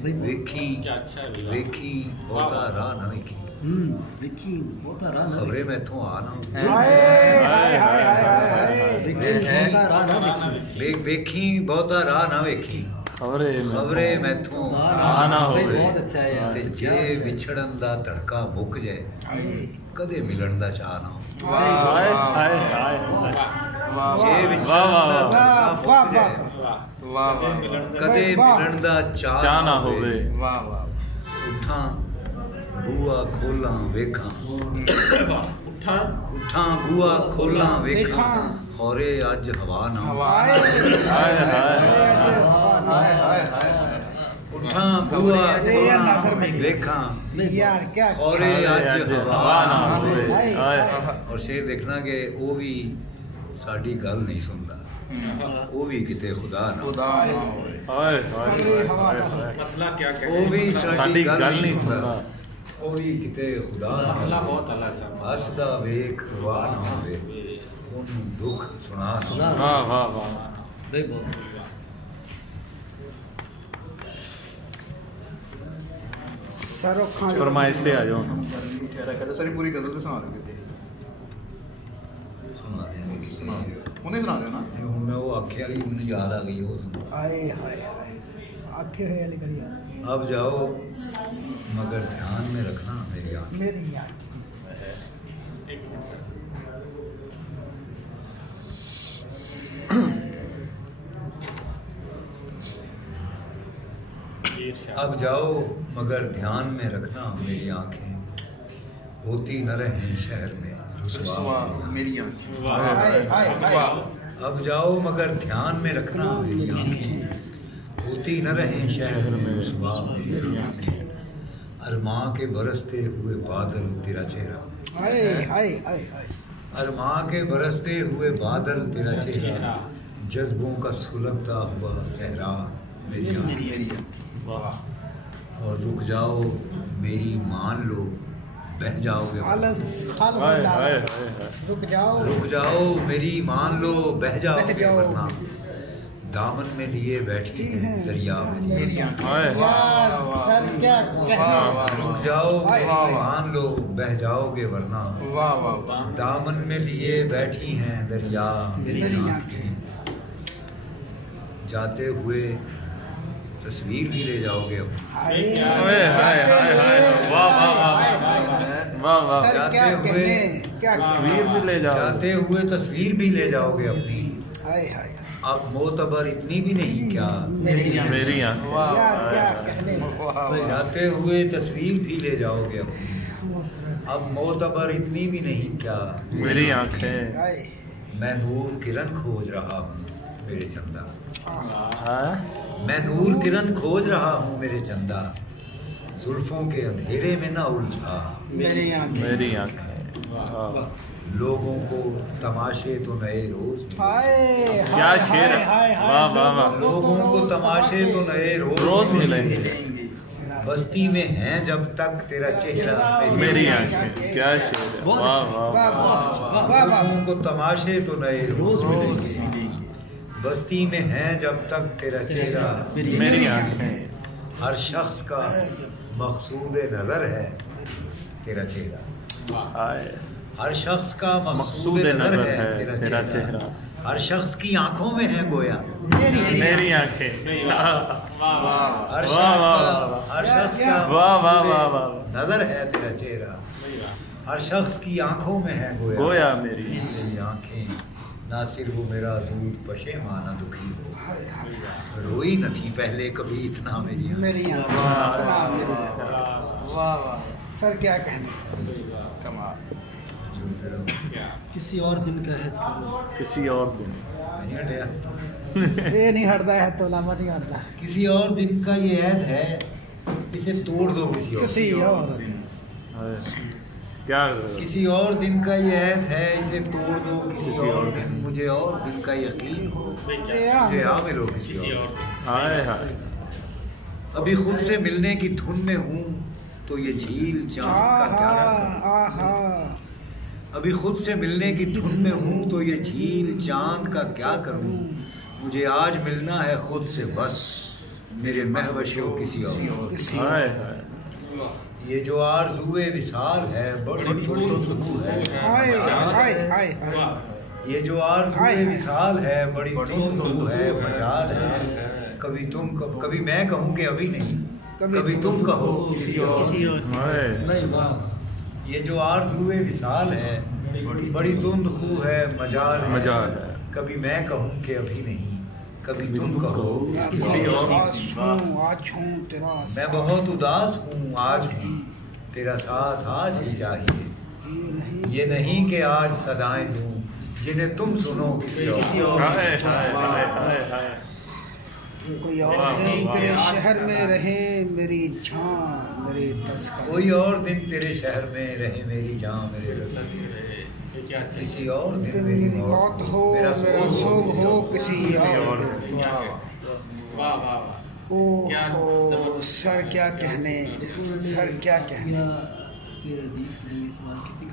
वेखी वेखी बहुता राह ना वेखी वेखी बहुता राह ना खबरे मैथों आ ना वेखी बहुता राह ना वेखी खबरे मैथों आ ना होवे। बहुत अच्छा है यार। जे विछड़न दा धड़का मुक जाए कदे मिलन दा चाह ना हो। जे विछड़न दा धड़का मुक जाए कदे मिलन दा चाह ना होवे। उठां बूआ खोलां वेखां उठां बूआ खोलां वेखां खौरे अज हवा ना उठां बूआ खोलां वेखां खौरे अज हवा ना होवे। और शेर देखना कि वो भी साडी गल नहीं सुनदा, वो भी किते खुदा ना वो भी साडी गल नहीं सुनदा, वो भी किते खुदा ना हसदा वेख वाह ना होवे ओनू दुख सुना ना। वाह वाह वाह भाई बहुत फरमाइश पे आ जाओ। सारी पूरी गजल तो सुना दोगे? सुना देंगे उन्हें सुना देना। हुण मैं वो आखे वाली मुझे याद आ गई, वो सुना। आए हाय हाय आखे हुए वाली करिए। अब जाओ मगर ध्यान में रखना मेरी आँख मेरी आँख अब जाओ मगर ध्यान में रखना मेरी आंखें होती न रहे शहर में रुसवा मेरी आँख। अब जाओ मगर ध्यान में रखना मेरी आंखें होती न रहे शहर में रुसवा मेरी आंखें। अरमां के बरसते हुए बादल तेरा चेहरा हाय हाय हाय हाय अरमां के बरसते हुए बादल तेरा चेहरा जज्बों का सुलगता हुआ सहरा मेरी आंखें। और रुक जाओ मेरी मान लो बह जाओगे। रुक जाओ मेरी मान लो बह जाओगे वरना दामन में लिए बैठी है दरिया मेरी आंखें। रुक जाओ मेरी मान लो बह जाओगे वरना दामन में लिए बैठी हैं दरिया मेरी आंखें। जाते हुए तस्वीर भी ले जाओगे जाते हुए तस्वीर भी ले जाओगे अपनी। अब मोतबर इतनी भी नहीं क्या मेरी जाते हुए तस्वीर भी ले जाओगे अपनी। अब मोतबर इतनी भी नहीं क्या मेरी आंखें। मैं नूर किरण खोज रहा हूँ मेरे चंदा मैं नूर किरण खोज रहा हूँ मेरे चंदा जुल्फों के अंधेरे में ना उलझा मेरी आंखें। लोगों को तमाशे तो नए रोज क्या शेर है। वाह वाह वाह। लोगों को तमाशे तो नए रोज मिलेंगे बस्ती में हैं जब तक तेरा चेहरा मेरी आंखें। क्या शेर है। वाह वाह। लोगों को तमाशे तो नए रोज मिलेंगे बस्ती में हैं जब तक तेरा चेहरा मेरी आंखें। हर शख्स का मकसूद नजर है तेरा चेहरा हर शख्स का मकसूद नजर है तेरा चेहरा हर शख्स की आंखों में है गोया मेरी आंखें। हर शख्स का नजर है तेरा चेहरा हर शख्स की आंखों में है गोया मेरी आंखें। ना सिर्फ वो मेरा जूद पशेमाना दुखी हो रोई न थी पहले कभी इतना मेरी सर क्या कहने कमाल। किसी और दिन का है किसी और दिन ये नहीं हटता है तो लामा नहीं हटता किसी और दिन का ये ऐद है इसे तोड़ दो किसी और क्या किसी और दिन का ये ऐद है इसे तोड़ दो किसी और दिन मुझे और दिन का यकीन हो मुझे आ मिलो किसी और। हाय हाय। अभी खुद से मिलने की धुन में हूँ तो ये झील चांद का क्या करूं अभी खुद से मिलने की धुन में हूँ तो ये झील चांद का क्या करूं मुझे आज मिलना है खुद से बस मेरे महवश हो किसी और। हाय हाय ये जो आरज़ूए विसाल है बड़ी तुंद है। हाय हाय हाय हाय ये जो आरज़ूए विसाल है बड़ी तुंद है मजाल है। कभी मैं कहूँ कि अभी नहीं, कभी तुम कहो किसी और। हाय नहीं वाह ये जो आरज़ूए विसाल है बड़ी तुंद खू है मजाल मजाल है। कभी मैं कहूँ कि अभी नहीं, कभी तुम कहो किसी और। आज हूँ तेरा मैं बहुत उदास हूँ आज हूँ, तेरा साथ आज ही चाहिए। ये नहीं कि आज सदाएं दूँ जिन्हें तुम सुनो किसी और। हाय हाय हाय हाय हाय कोई और दिन तेरे शहर में रहे मेरी जान मेरे तस्कर। कोई और दिन तेरे शहर में रहे मेरी जान मेरे तस्कर। किसी और दिन मेरी मौत हो मेरा सोग हो किसी और। ओ सर क्या कहने, सर क्या कहने। तेरे दी इस बार कितनी